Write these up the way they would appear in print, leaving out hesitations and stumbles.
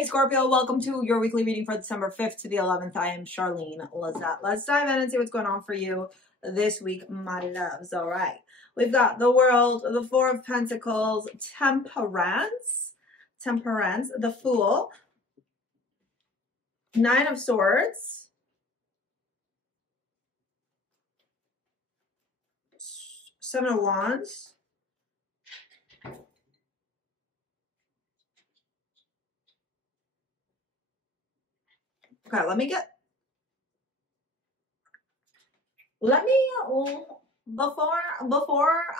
Hey Scorpio, welcome to your weekly reading for December 5th to the 11th. I am Charlene, Lizette. Let's dive in and see what's going on for you this week, my loves. All right. We've got the World, the Four of Pentacles, Temperance, the Fool, Nine of Swords, Seven of Wands, okay, before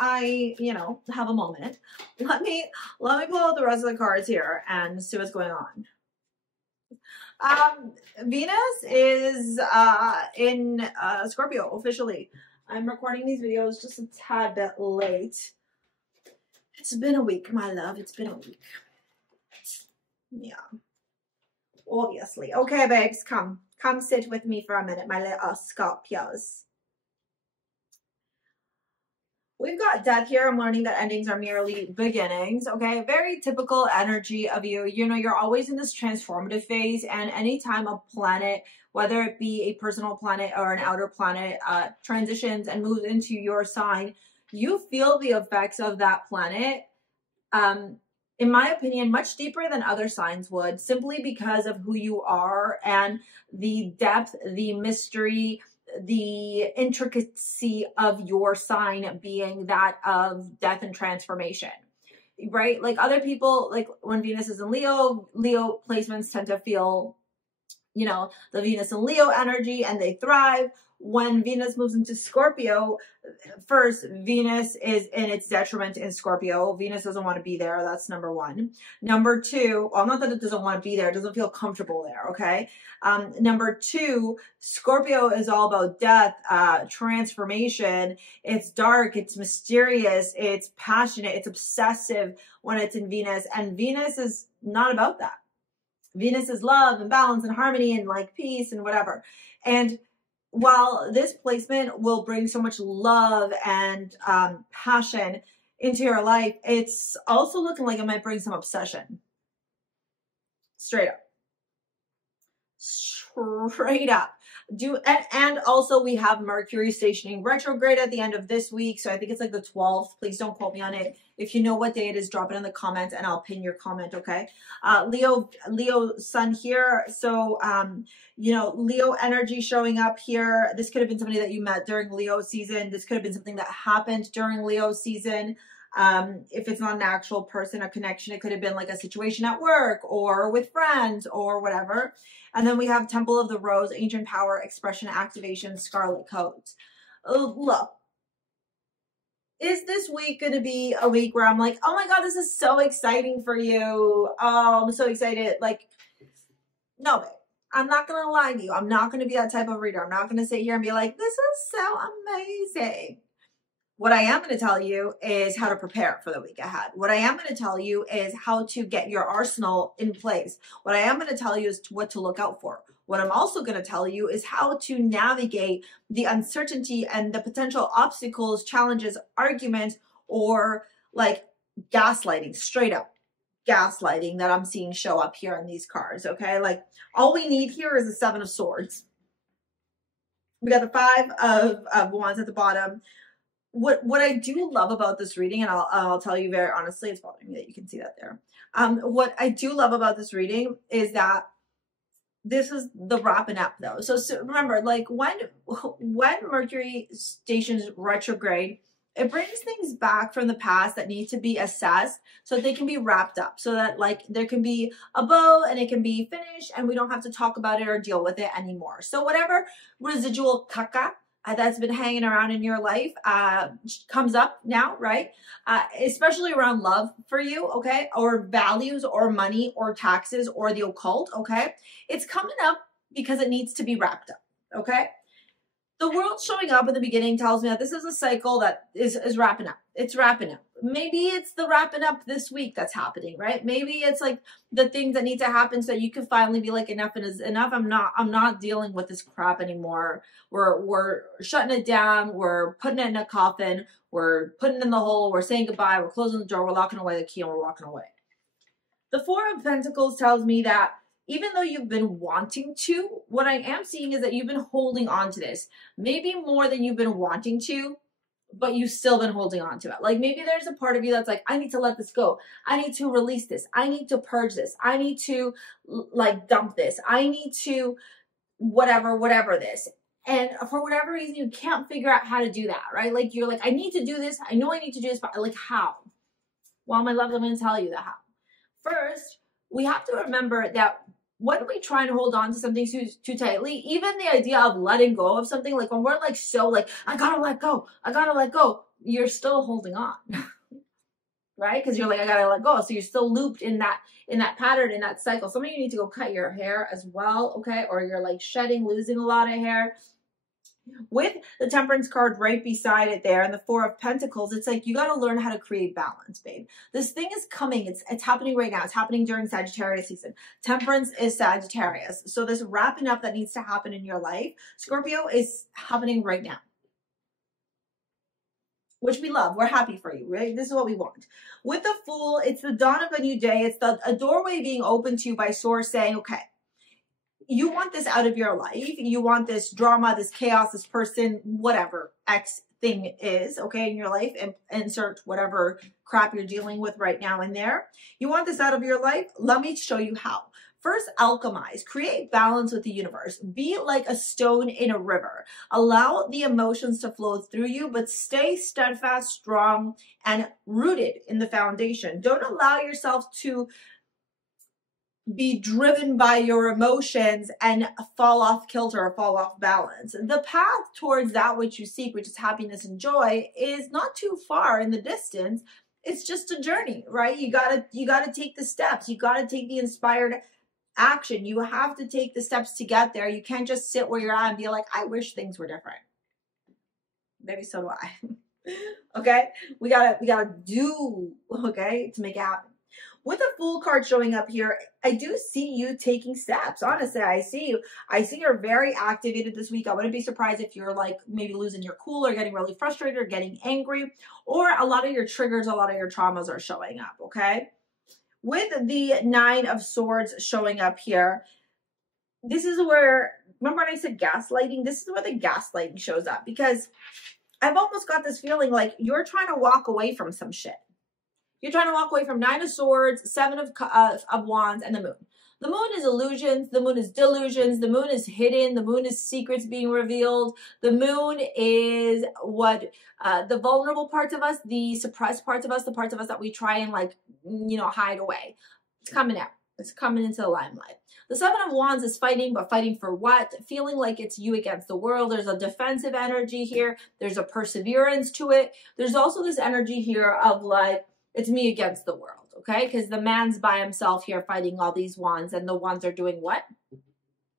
I, have a moment, let me pull out the rest of the cards here and see what's going on. Venus is in Scorpio officially. I'm recording these videos just a tad bit late. It's been a week, my love. It's been a week. Yeah. Obviously. Okay, babes, come sit with me for a minute, my little Scorpios. We've got death here. I'm learning that endings are merely beginnings. Okay, very typical energy of you. You know, you're always in this transformative phase, and anytime a planet, whether it be a personal planet or an outer planet, transitions and moves into your sign, you feel the effects of that planet, in my opinion, much deeper than other signs would, simply because of who you are and the depth, the mystery, the intricacy of your sign being that of death and transformation, right? Like other people, like when Venus is in Leo placements tend to feel, the Venus and Leo energy and they thrive. When Venus moves into Scorpio, first, Venus is in its detriment in Scorpio. Venus doesn't want to be there. That's number one. Number two, well, not that it doesn't want to be there. It doesn't feel comfortable there, okay? Number two, Scorpio is all about death, transformation. It's dark, it's mysterious, it's passionate, it's obsessive when it's in Venus. And Venus is not about that. Venus is love and balance and harmony and like peace and whatever. And while this placement will bring so much love and passion into your life, it's also looking like it might bring some obsession. Straight up. And also we have Mercury stationing retrograde at the end of this week. So I think it's like the 12th. Please don't quote me on it. If you know what day it is, drop it in the comments and I'll pin your comment, okay? Leo Sun here. So, Leo energy showing up here. This could have been somebody that you met during Leo season. This could have been something that happened during Leo season. If it's not an actual person, a connection, it could have been like a situation at work or with friends or whatever. And then we have Temple of the Rose, Ancient Power, Expression, Activation, Scarlet Codes. Look, is this week going to be a week where I'm like, oh my God, this is so exciting for you. Oh, I'm so excited. Like, no, babe. I'm not going to lie to you. I'm not going to be that type of reader. I'm not going to sit here and be like, this is so amazing. What I am going to tell you is how to prepare for the week ahead. What I am going to tell you is how to get your arsenal in place. What I am going to tell you is what to look out for. What I'm also going to tell you is how to navigate the uncertainty and the potential obstacles, challenges, arguments, or like gaslighting, straight up gaslighting that I'm seeing show up here in these cards, okay? Like all we need here is the Seven of Swords. We got the Five of Wands at the bottom. What I do love about this reading, and I'll tell you very honestly, it's bothering me that you can see that there. What I do love about this reading is that this is the wrapping up though. So remember, like when Mercury stations retrograde, it brings things back from the past that need to be assessed so they can be wrapped up, so that like there can be a bow and it can be finished and we don't have to talk about it or deal with it anymore. So whatever residual caca that's been hanging around in your life comes up now, right? Especially around love for you, okay? Or values or money or taxes or the occult, okay? It's coming up because it needs to be wrapped up, okay? The world showing up in the beginning tells me that this is a cycle that is wrapping up. It's wrapping up. Maybe it's the wrapping up this week that's happening, right? Maybe it's like the things that need to happen so that you can finally be like, enough is enough. I'm not dealing with this crap anymore. We're shutting it down. We're putting it in a coffin. We're putting it in the hole. We're saying goodbye. We're closing the door. We're locking away the key and we're walking away. The Four of Pentacles tells me that even though you've been wanting to, what I am seeing is that you've been holding on to this. Maybe more than you've been wanting to, but you've still been holding on to it. Like maybe there's a part of you that's like, I need to let this go. I need to release this. I need to purge this. I need to like dump this. I need to whatever this. And for whatever reason, you can't figure out how to do that, right? Like you're like, I need to do this. I know I need to do this, but like how? Well, my love, I'm going to tell you the how. First, we have to remember that when we try and hold on to something too tightly, even the idea of letting go of something, like when we're like so like, I gotta let go, you're still holding on, right? Because you're like, I gotta let go. So you're still looped in that pattern, in that cycle. Some of you need to go cut your hair as well, okay? Or you're like shedding, losing a lot of hair. With the Temperance card right beside it there and the Four of Pentacles, it's like you got to learn how to create balance, babe. This thing is coming. It's happening right now. It's happening during Sagittarius season. Temperance is Sagittarius. So this wrapping up that needs to happen in your life, Scorpio, is happening right now. Which we love. We're happy for you, right? This is what we want. With the Fool, it's the dawn of a new day. It's a doorway being opened to you by Source saying, okay, you want this out of your life. You want this drama, this chaos, this person, whatever X thing is, okay, in your life, and insert whatever crap you're dealing with right now in there. You want this out of your life? Let me show you how. First, alchemize, create balance with the universe. Be like a stone in a river. Allow the emotions to flow through you, but stay steadfast, strong, and rooted in the foundation. Don't allow yourself to be driven by your emotions and fall off kilter or fall off balance. The path towards that which you seek, which is happiness and joy, is not too far in the distance. It's just a journey, right? You gotta take the steps. You gotta take the inspired action. You have to take the steps to get there. You can't just sit where you're at and be like, I wish things were different. Maybe so do I. Okay? We gotta do, okay, to make it happen. With a Fool card showing up here, I do see you taking steps. Honestly, I see you. I see you're very activated this week. I wouldn't be surprised if you're like maybe losing your cool or getting really frustrated or getting angry, or a lot of your triggers, a lot of your traumas are showing up, okay? With the Nine of Swords showing up here, this is where, remember when I said gaslighting? This is where the gaslighting shows up, because I've almost got this feeling like you're trying to walk away from some shit. You're trying to walk away from Nine of Swords, Seven of Wands, and the Moon. The Moon is illusions. The Moon is delusions. The Moon is hidden. The Moon is secrets being revealed. The Moon is what the vulnerable parts of us, the suppressed parts of us, the parts of us that we try and like, you know, hide away. It's coming out. It's coming into the limelight. The Seven of Wands is fighting, but fighting for what? Feeling like it's you against the world. There's a defensive energy here. There's a perseverance to it. There's also this energy here of like, it's me against the world, okay? Because the man's by himself here fighting all these wands, and the wands are doing what?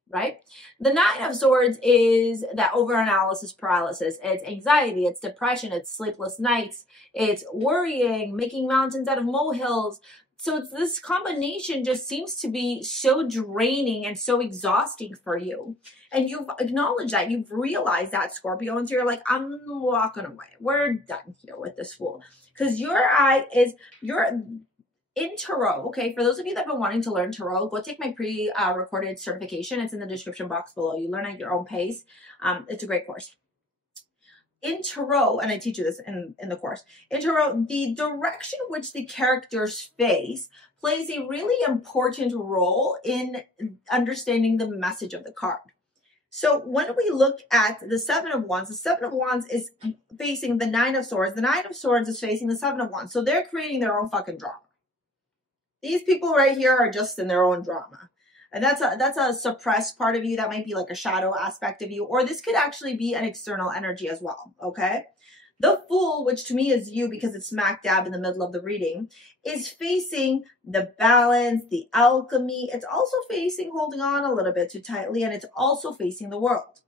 Right? The Nine of Swords is that overanalysis paralysis. It's anxiety, it's depression, it's sleepless nights, it's worrying, making mountains out of molehills. So it's this combination just seems to be so draining and so exhausting for you. And you've acknowledged that. You've realized that, Scorpio. And so you're like, I'm walking away. We're done here with this Fool. Because you're in Tarot, okay? For those of you that have been wanting to learn Tarot, go take my pre-recorded certification. It's in the description box below. You learn at your own pace. It's a great course. In Tarot, and I teach you this in the course, in Tarot, the direction which the characters face plays a really important role in understanding the message of the card. So when we look at the Seven of Wands, the Seven of Wands is facing the Nine of Swords. The Nine of Swords is facing the Seven of Wands. So they're creating their own fucking drama. These people right here are just in their own drama. And that's a suppressed part of you. That might be like a shadow aspect of you. Or this could actually be an external energy as well, okay? The Fool, which to me is you because it's smack dab in the middle of the reading, is facing the balance, the alchemy. It's also facing holding on a little bit too tightly, and it's also facing the world.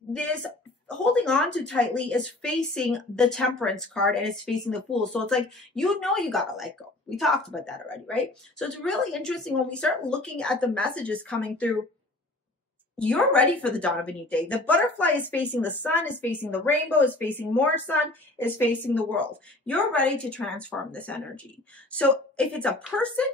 This holding on too tightly is facing the Temperance card, and it's facing the Fool. So it's like, you know you gotta let go. We talked about that already, right? So it's really interesting when we start looking at the messages coming through. You're ready for the dawn of a new day. The butterfly is facing the sun, is facing the rainbow, is facing more sun, is facing the world. You're ready to transform this energy. So if it's a person,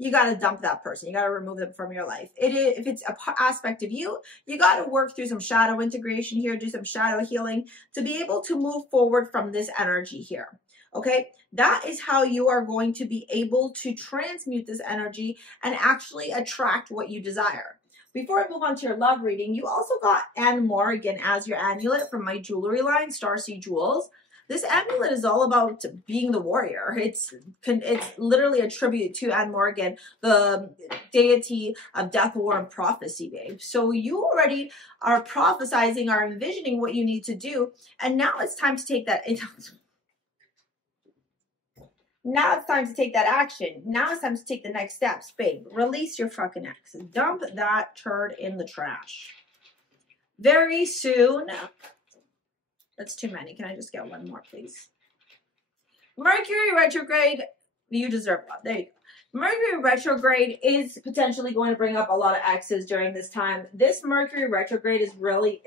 you got to dump that person. You got to remove them from your life. If it's an aspect of you, you got to work through some shadow integration here, do some shadow healing to be able to move forward from this energy here. Okay, that is how you are going to be able to transmute this energy and actually attract what you desire. Before I move on to your love reading, you also got Anne Morgan as your amulet from my jewelry line, STARSEA Jewels. This amulet is all about being the warrior. It's literally a tribute to Anne Morgan, the deity of death, war, and prophecy, babe. So you already are prophesizing, are envisioning what you need to do, and now it's time to take that. Now it's time to take that action. Now it's time to take the next steps, babe. Release your fucking ex. Dump that turd in the trash. Very soon. That's too many. Can I just get one more, please? Mercury retrograde. You deserve love. There you go. Mercury retrograde is potentially going to bring up a lot of exes during this time. This Mercury retrograde is really,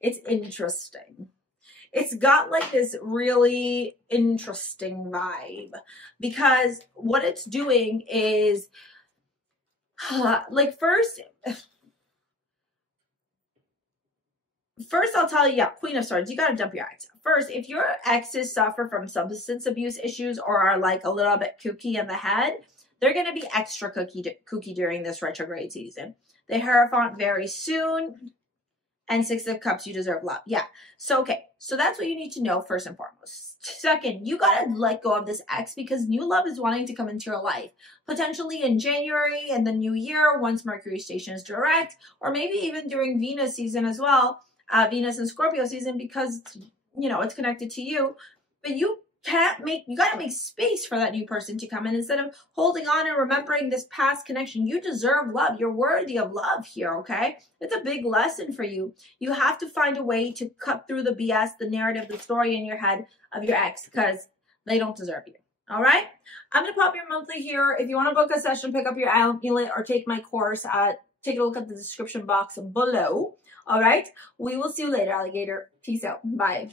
it's interesting. It's got like this really interesting vibe because what it's doing is like first I'll tell you, yeah, Queen of Swords, you got to dump your ex. First, if your exes suffer from substance abuse issues or are like a little bit kooky in the head, they're going to be extra kooky during this retrograde season. The Hierophant very soon. And Six of Cups, you deserve love. Yeah. So, okay. So that's what you need to know first and foremost. Second, you got to let go of this ex because new love is wanting to come into your life. Potentially in January and the new year once Mercury stations direct, or maybe even during Venus season as well. Venus and Scorpio season because, you know, it's connected to you. But you got to make space for that new person to come in instead of holding on and remembering this past connection. You deserve love. You're worthy of love here, okay? It's a big lesson for you. You have to find a way to cut through the BS, the narrative, the story in your head of your ex because they don't deserve you. All right? I'm going to pop your monthly here. If you want to book a session, pick up your amulet or take my course, take a look at the description box below. All right? We will see you later, alligator. Peace out. Bye.